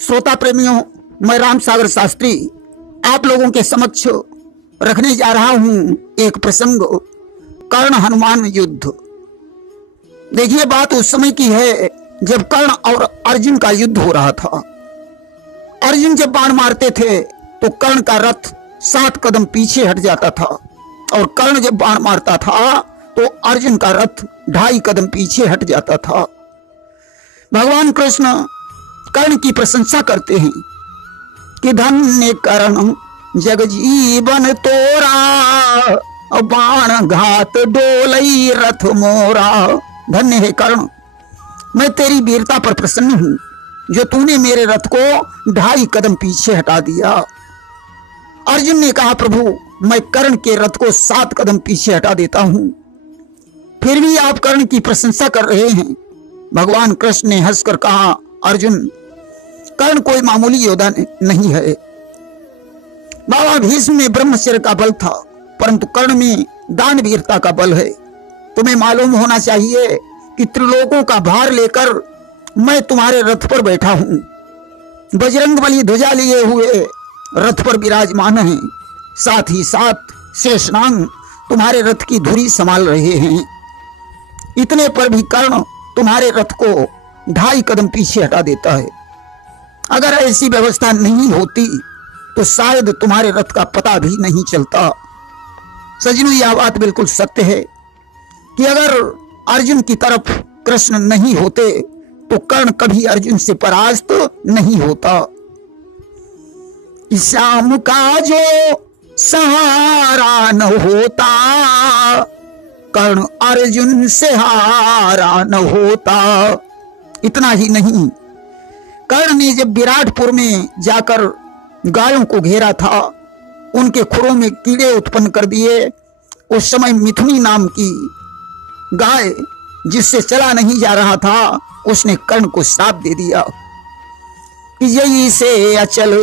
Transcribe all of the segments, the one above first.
श्रोता प्रेमियों, मैं राम सागर शास्त्री आप लोगों के समक्ष रखने जा रहा हूं एक प्रसंग, कर्ण हनुमान युद्ध। देखिए, बात उस समय की है जब कर्ण और अर्जुन का युद्ध हो रहा था। अर्जुन जब बाण मारते थे तो कर्ण का रथ 7 कदम पीछे हट जाता था, और कर्ण जब बाण मारता था तो अर्जुन का रथ 2.5 कदम पीछे हट जाता था। भगवान कृष्ण कर्ण की प्रशंसा करते हैं कि धन्य कर्ण जग जीवन तोरा, बाण घात डोलई रथ मोरा। धन्य है कर्ण, मैं तेरी वीरता पर प्रसन्न हूं जो तूने मेरे रथ को 2.5 कदम पीछे हटा दिया। अर्जुन ने कहा, प्रभु मैं कर्ण के रथ को 7 कदम पीछे हटा देता हूं, फिर भी आप कर्ण की प्रशंसा कर रहे हैं। भगवान कृष्ण ने हंसकर कहा, अर्जुन कर्ण कोई मामूली योद्धा नहीं है। बाबा भीष्म में ब्रह्मचर्य का बल था, परंतु कर्ण में दान वीरता का बल है। तुम्हें मालूम होना चाहिए कि त्रिलोकों का भार लेकर मैं तुम्हारे रथ पर बैठा हूं। बजरंगबली ध्वजा लिए हुए रथ पर विराजमान है, साथ ही साथ शेषनाग तुम्हारे रथ की धुरी संभाल रहे हैं। इतने पर भी कर्ण तुम्हारे रथ को 2.5 कदम पीछे हटा देता है। अगर ऐसी व्यवस्था नहीं होती तो शायद तुम्हारे रथ का पता भी नहीं चलता। सजनों, यह बात बिल्कुल सत्य है कि अगर अर्जुन की तरफ कृष्ण नहीं होते तो कर्ण कभी अर्जुन से परास्त नहीं होता। श्याम का जो सहारा न होता, कर्ण अर्जुन से हारा न होता। इतना ही नहीं, कर्ण ने जब विराटपुर में जाकर गायों को घेरा था, उनके खुरों में कीड़े उत्पन्न कर दिए। उस समय मिथुनी नाम की गाय जिससे चला नहीं जा रहा था, उसने कर्ण को श्राप दे दिया कि यही से अचल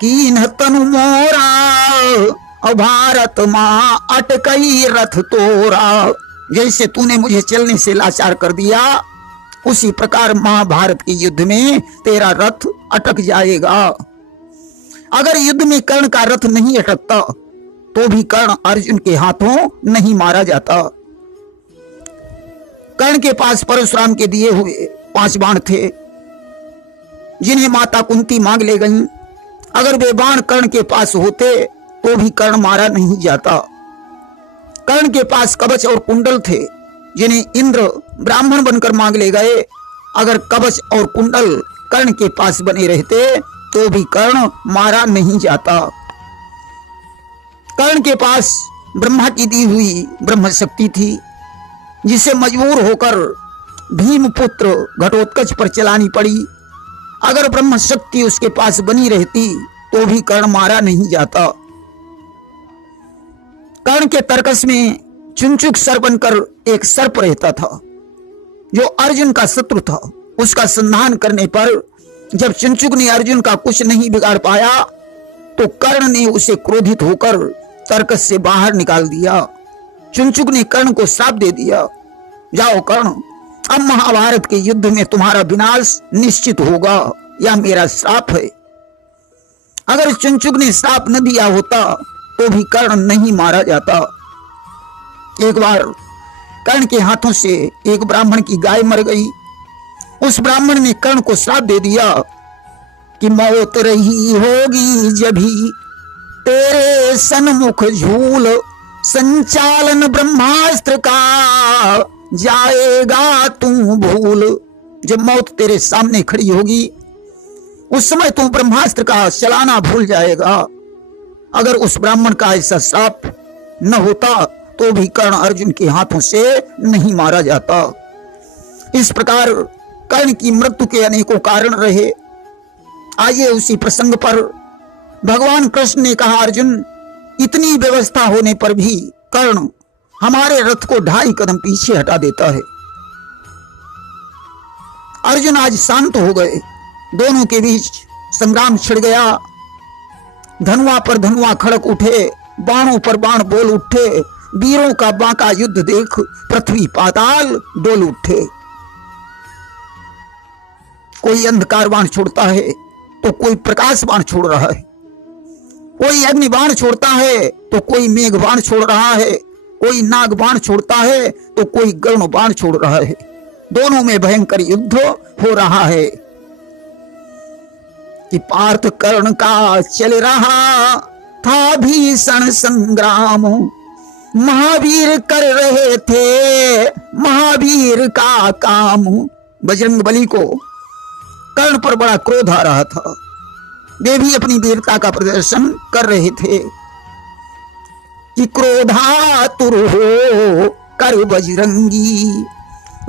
कीन्ह तनु मोरा, और भारत मां अटकई रथ तोरा। जैसे तूने मुझे चलने से लाचार कर दिया, उसी प्रकार महाभारत के युद्ध में तेरा रथ अटक जाएगा। अगर युद्ध में कर्ण का रथ नहीं अटकता तो भी कर्ण अर्जुन के हाथों नहीं मारा जाता। कर्ण के पास परशुराम के दिए हुए 5 बाण थे, जिन्हें माता कुंती मांग ले गईं। अगर वे बाण कर्ण के पास होते तो भी कर्ण मारा नहीं जाता। कर्ण के पास कवच और कुंडल थे, जिन्हें इंद्र ब्राह्मण बनकर मांग ले गए। अगर कवच और कुंडल कर्ण के पास बने रहते तो भी कर्ण मारा नहीं जाता। कर्ण के पास ब्रह्मा की दी हुई ब्रह्म शक्ति थी, जिसे मजबूर होकर भीमपुत्र घटोत्कच पर चलानी पड़ी। अगर ब्रह्म शक्ति उसके पास बनी रहती तो भी कर्ण मारा नहीं जाता। कर्ण के तरकस में चुनचुक सर बनकर एक सर्प रहता था, जो अर्जुन का शत्रु था। उसका संधान करने पर जब चुनचुक ने अर्जुन का कुछ नहीं बिगाड़ पाया तो कर्ण ने उसे क्रोधित होकर तरकस से बाहर निकाल दिया। चुनचुक ने कर्ण को श्राप दे दिया, जाओ कर्ण, अब महाभारत के युद्ध में तुम्हारा विनाश निश्चित होगा, यह मेरा श्राप है। अगर चुनचुक ने श्राप न दिया होता तो भी कर्ण नहीं मारा जाता। एक बार कर्ण के हाथों से एक ब्राह्मण की गाय मर गई। उस ब्राह्मण ने कर्ण को श्राप दे दिया कि मौत रही होगी जभी तेरे सन्मुख झूल, संचालन ब्रह्मास्त्र का जाएगा तू भूल। जब मौत तेरे सामने खड़ी होगी उस समय तू ब्रह्मास्त्र का चलाना भूल जाएगा। अगर उस ब्राह्मण का ऐसा श्राप न होता तो भी कर्ण अर्जुन के हाथों से नहीं मारा जाता। इस प्रकार कर्ण की मृत्यु के अनेकों कारण रहे। आइए उसी प्रसंग पर भगवान कृष्ण ने कहा, अर्जुन इतनी व्यवस्था होने पर भी कर्ण हमारे रथ को 2.5 कदम पीछे हटा देता है। अर्जुन आज शांत हो गए। दोनों के बीच संग्राम छिड़ गया। धनुआ पर धनुआ खड़क उठे, बाणों पर बाण बोल उठे। वीरों का बांका युद्ध देख पृथ्वी पाताल डोल उठे। कोई अंधकार बाण छोड़ता है, तो कोई प्रकाश बाण छोड़ रहा है, कोई अग्नि बाण छोड़ता है तो कोई मेघ बाण छोड़ रहा है, कोई नाग बाण छोड़ता है तो कोई गरुण बाण छोड़ रहा है। दोनों में भयंकर युद्ध हो रहा है कि पार्थ कर्ण का चल रहा था भीषण संग्राम। महावीर कर रहे थे महावीर का काम। बजरंग बली को कर्ण पर बड़ा क्रोध आ रहा था, वे भी अपनी वीरता का प्रदर्शन कर रहे थे कि क्रोधातुर हो कर बजरंगी,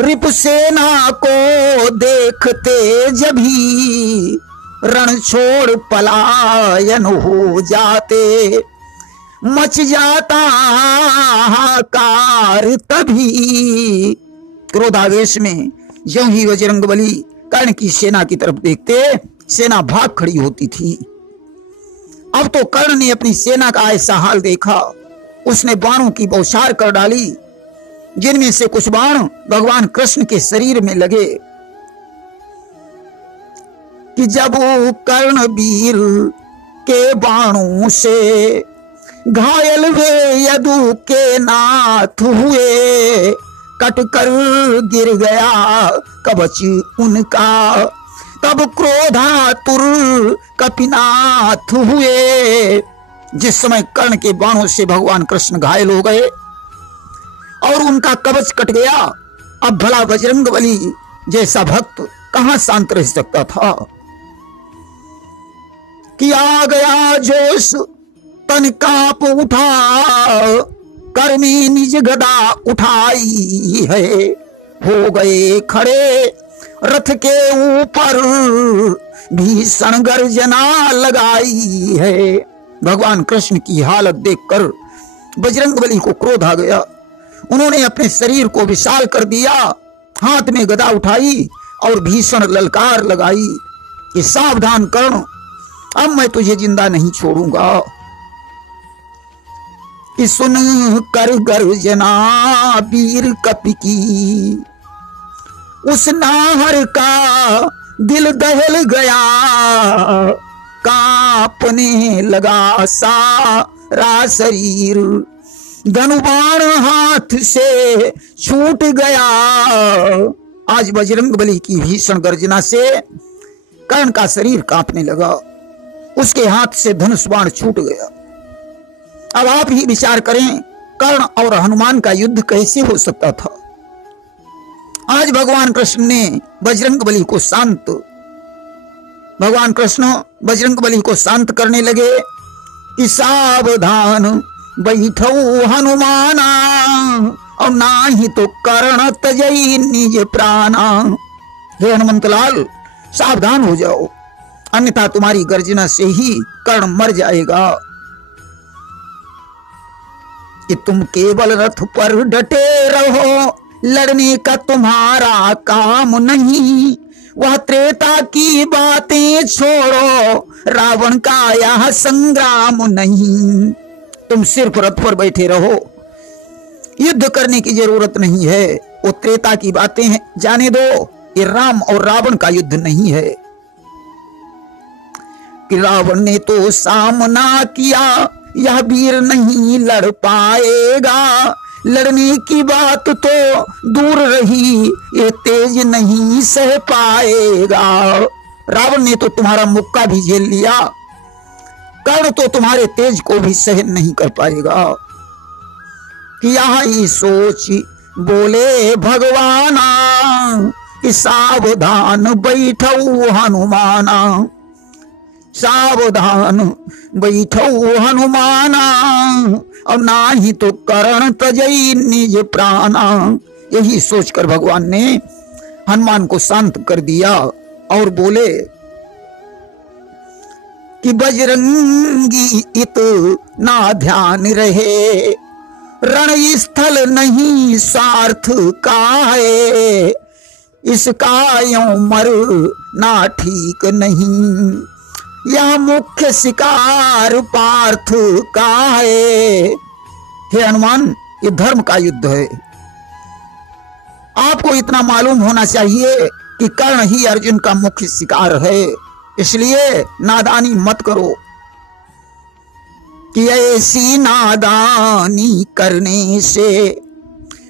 रिपुसेना को देखते जभी, रण छोड़ पलायन हो जाते, मच जाता हाहाकार तभी। क्रोधावेश में ज्यों ही बजरंगबली कर्ण की सेना की तरफ देखते, सेना भाग खड़ी होती थी। अब तो कर्ण ने अपनी सेना का ऐसा हाल देखा, उसने बाणों की बौछार कर डाली, जिनमें से कुछ बाण भगवान कृष्ण के शरीर में लगे कि जब कर्ण वीर के बाणों से घायल वे यदु के नाथ हुए, कटकर गिर गया कवच उनका, तब क्रोधातुर कपिनाथ हुए। जिस समय कर्ण के बाणों से भगवान कृष्ण घायल हो गए और उनका कवच कट गया, अब भला बजरंगबली जैसा भक्त कहां शांत रह सकता था कि आ गया जोश तन कांप उठा, कर्मी निज गदा उठाई है, हो गए खड़े रथ के ऊपर भीषण गर्जना लगाई है। भगवान कृष्ण की हालत देखकर बजरंगबली को क्रोध आ गया। उन्होंने अपने शरीर को विशाल कर दिया, हाथ में गदा उठाई और भीषण ललकार लगाई कि सावधान कर्ण, अब मैं तुझे जिंदा नहीं छोड़ूंगा। कि सुन कर गर्जना वीर कपि की, उस नाहर का दिल दहल गया, कांपने लगा सारा शरीर, धनुबाण हाथ से छूट गया। आज बजरंगबली की भीषण गर्जना से कर्ण का शरीर कांपने लगा, उसके हाथ से धनुष बाण छूट गया। अब आप ही विचार करें, कर्ण और हनुमान का युद्ध कैसे हो सकता था। आज भगवान कृष्ण ने बजरंगबली को भगवान कृष्ण बजरंगबली को शांत करने लगे कि सावधान बैठो हनुमाना, और ना ही तो कर्ण तजई निज प्राणा। हे हनुमंतलाल, सावधान हो जाओ, अन्यथा तुम्हारी गर्जना से ही कर्ण मर जाएगा। कि तुम केवल रथ पर डटे रहो, लड़ने का तुम्हारा काम नहीं, वह त्रेता की बातें छोड़ो, रावण का यह संग्राम नहीं। तुम सिर्फ रथ पर बैठे रहो, युद्ध करने की जरूरत नहीं है, वो त्रेता की बातें हैं, जाने दो, ये राम और रावण का युद्ध नहीं है। कि रावण ने तो सामना किया, यह वीर नहीं लड़ पाएगा, लड़ने की बात तो दूर रही, ये तेज नहीं सह पाएगा। रावण ने तो तुम्हारा मुक्का भी झेल लिया, कर्ण तो तुम्हारे तेज को भी सहन नहीं कर पाएगा। कि यही सोच बोले भगवाना, कि सावधान बैठो हनुमाना, सावधान बैठो हनुमाना, और ना ही तो कर्ण तजई निज प्राणा। यही सोचकर भगवान ने हनुमान को शांत कर दिया और बोले कि बजरंगी इतना ध्यान रहे, रण स्थल नहीं स्वार्थ का है, इसका यों मरना ठीक नहीं, यह मुख्य शिकार पार्थ का है। हे हनुमान, ये धर्म का युद्ध है। आपको इतना मालूम होना चाहिए कि कर्ण ही अर्जुन का मुख्य शिकार है, इसलिए नादानी मत करो कि ऐसी नादानी करने से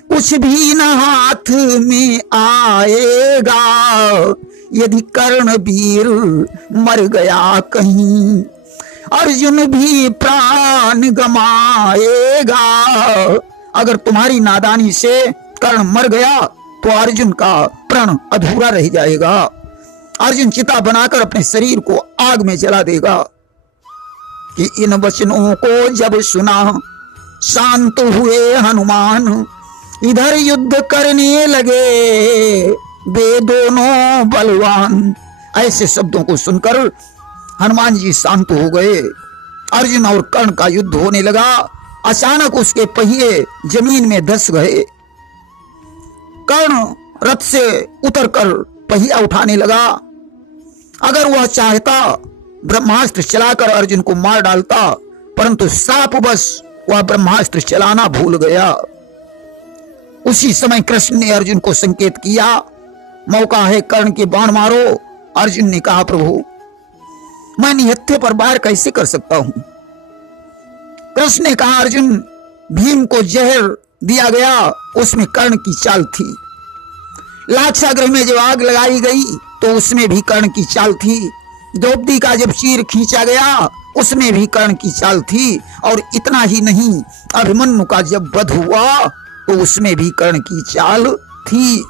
कुछ भी न हाथ में आएगा। यदि कर्णवीर मर गया कहीं, अर्जुन भी प्राण गमाएगा। अगर तुम्हारी नादानी से कर्ण मर गया तो अर्जुन का प्राण अधूरा रह जाएगा। अर्जुन चिता बनाकर अपने शरीर को आग में जला देगा। कि इन वचनों को जब सुना शांत हुए हनुमान, इधर युद्ध करने लगे वे दोनों बलवान। ऐसे शब्दों को सुनकर हनुमान जी शांत हो गए। अर्जुन और कर्ण का युद्ध होने लगा। अचानक उसके पहिए जमीन में धंस गए। कर्ण रथ से उतरकर पहिया उठाने लगा। अगर वह चाहता ब्रह्मास्त्र चलाकर अर्जुन को मार डालता, परंतु शापवश वह ब्रह्मास्त्र चलाना भूल गया। उसी समय कृष्ण ने अर्जुन को संकेत किया, मौका है कर्ण के बाण मारो। अर्जुन ने कहा, प्रभु मैं निहत्थे पर वार कैसे कर सकता हूं। कृष्ण ने कहा, अर्जुन भीम को जहर दिया गया, उसमें कर्ण की चाल थी। लाक्षागृह में जब आग लगाई गई तो उसमें भी कर्ण की चाल थी। द्रौपदी का जब चीर खींचा गया उसमें भी कर्ण की चाल थी। और इतना ही नहीं, अभिमन्यु का जब वध हुआ तो उसमें भी कर्ण की चाल थी।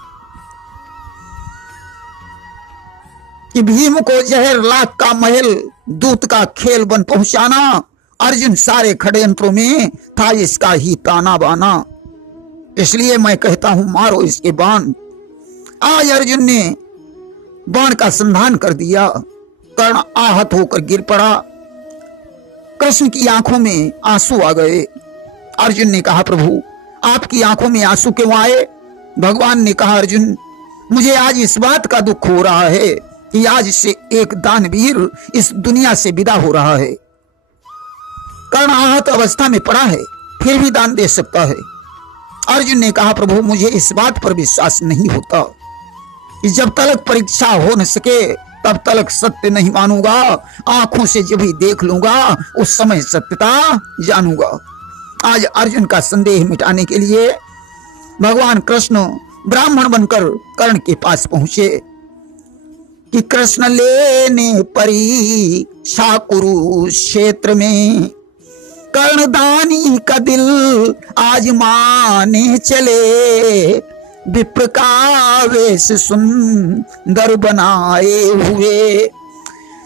कि भीम को जहर, लाख का महल, दूत का खेल बन पहुंचाना, अर्जुन सारे षड्यंत्रों में था इसका ही ताना बाना। इसलिए मैं कहता हूं, मारो इसके बाण। आज अर्जुन ने बाण का संधान कर दिया। कर्ण आहत होकर गिर पड़ा। कृष्ण की आंखों में आंसू आ गए। अर्जुन ने कहा, प्रभु आपकी आंखों में आंसू क्यों आए। भगवान ने कहा, अर्जुन मुझे आज इस बात का दुख हो रहा है कि आज से एक दानवीर इस दुनिया से विदा हो रहा है। कर्ण आहत अवस्था में पड़ा है, फिर भी दान दे सकता है। अर्जुन ने कहा, प्रभु मुझे इस बात पर विश्वास नहीं होता कि जब तक परीक्षा हो न सके तब तक सत्य नहीं मानूंगा। आंखों से जब ही देख लूंगा उस समय सत्यता जानूंगा। आज अर्जुन का संदेह मिटाने के लिए भगवान कृष्ण ब्राह्मण बनकर कर्ण के पास पहुंचे। कि कृष्ण लेने परीक्षा कुरुक्षेत्र में, कर्णदानी का दिल आज माने चले। विप्र का वेश सुंदर बनाए हुए,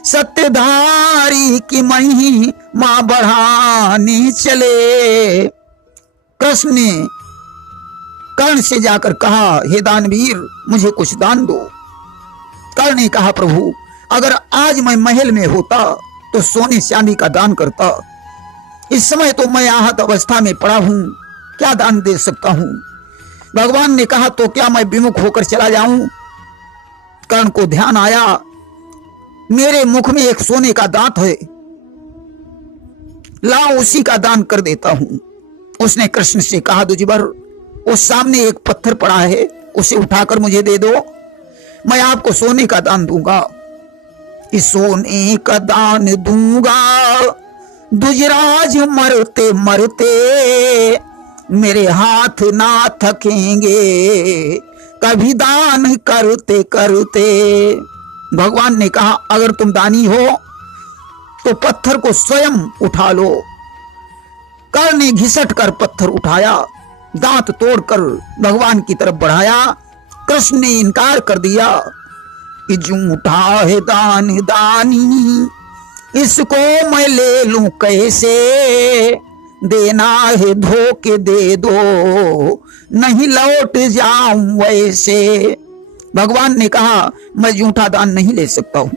सत्यधारी की महिमा बढ़ाने चले। कृष्ण ने कर्ण से जाकर कहा, हे दानवीर मुझे कुछ दान दो। कर्ण ने कहा, प्रभु अगर आज मैं महल में होता तो सोने चांदी का दान करता। इस समय तो मैं आहत अवस्था में पड़ा हूं, क्या दान दे सकता हूं। भगवान ने कहा, तो क्या मैं विमुख होकर चला जाऊं। कर्ण को ध्यान आया, मेरे मुख में एक सोने का दांत है, लाओ उसी का दान कर देता हूं। उसने कृष्ण से कहा, दुजिबर उस सामने एक पत्थर पड़ा है, उसे उठाकर मुझे दे दो, मैं आपको सोने का दान दूंगा। इस सोने का दान दूंगा दुजराज मरते मरते, मेरे हाथ ना थकेंगे कभी दान करते करते। भगवान ने कहा, अगर तुम दानी हो तो पत्थर को स्वयं उठा लो। कर्ण ने घिसट कर पत्थर उठाया, दांत तोड़कर भगवान की तरफ बढ़ाया। कृष्ण ने इनकार कर दिया कि झूठा है दान दानी, इसको मैं ले लूं कैसे। देना है धोखे दे दो, नहीं लौट जाऊं वैसे। भगवान ने कहा, मैं झूठा दान नहीं ले सकता हूं,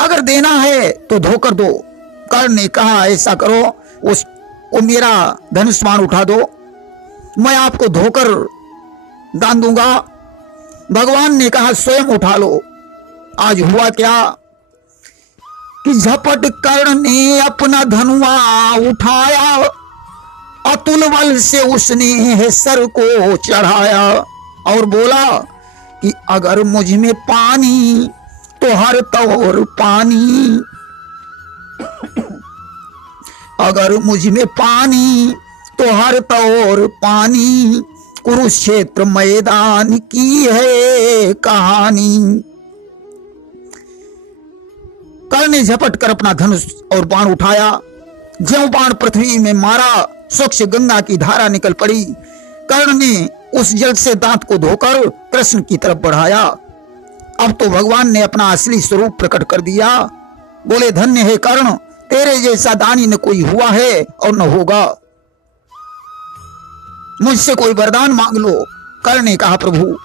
अगर देना है तो धोकर दो। कर्ण ने कहा, ऐसा करो, वो मेरा धनुष बाण उठा दो, मैं आपको धोकर दान दूंगा। भगवान ने कहा, स्वयं उठा लो। आज हुआ क्या कि झपट कर्ण ने अपना धनुआ उठाया, अतुल बल से उसने सर को चढ़ाया और बोला कि अगर मुझ में पानी तो हर तौर पानी, अगर मुझ में पानी तो हर तौर पानी, कुरुक्षेत्र मैदान की है कहानी। कर्ण ने झपट कर अपना धनुष और बाण उठाया। ज्यों बाण पृथ्वी में मारा, स्वच्छ गंगा की धारा निकल पड़ी। कर्ण ने उस जल से दांत को धोकर कृष्ण की तरफ बढ़ाया। अब तो भगवान ने अपना असली स्वरूप प्रकट कर दिया। बोले, धन्य है कर्ण, तेरे जैसा दानी न कोई हुआ है और न होगा। मुझसे कोई वरदान मांग लो। कर्ण ने कहा, प्रभु,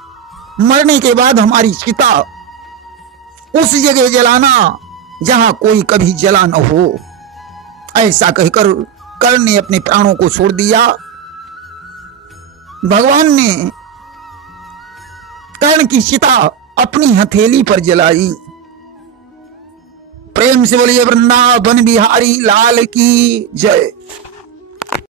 मरने के बाद हमारी चिता उस जगह जलाना जहां कोई कभी जला न हो। ऐसा कहकर कर्ण ने अपने प्राणों को छोड़ दिया। भगवान ने कर्ण की चिता अपनी हथेली पर जलाई। प्रेम से बोलिए वृंदावन बिहारी लाल की जय।